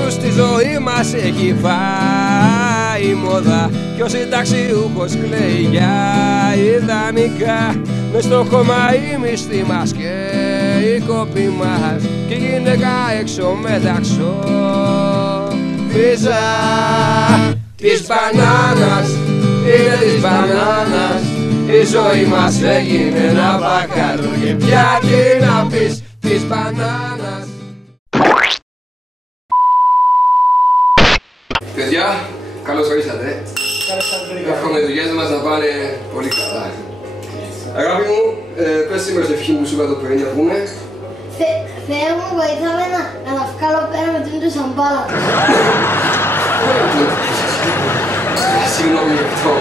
όρους τη ζωή μας έχει φάει μόδα κι ο συνταξιούχος κλαίει για ιδανικά. Με στο χώμα η μισθή μας και η κόπη μας και η γυναίκα έξω μεταξώ πίζα της μπανάνας, είναι της μπανάνας. Η ζωή μας έγινε ένα μπακάλο και πια τι να πεις της μπανάνας. Παιδιά, καλώς ορίσατε. Εύχομαι οι δουλειές μας να πάνε πολύ καλά. Αγάπη μου, πες σήμερα στην ευχή μου σου είπα το πρωί να πούμε. Θεέ μου, βοηθάμε να τα βγάλω πέρα με την του σαμπάλα. Συγγνώμη γι' αυτό.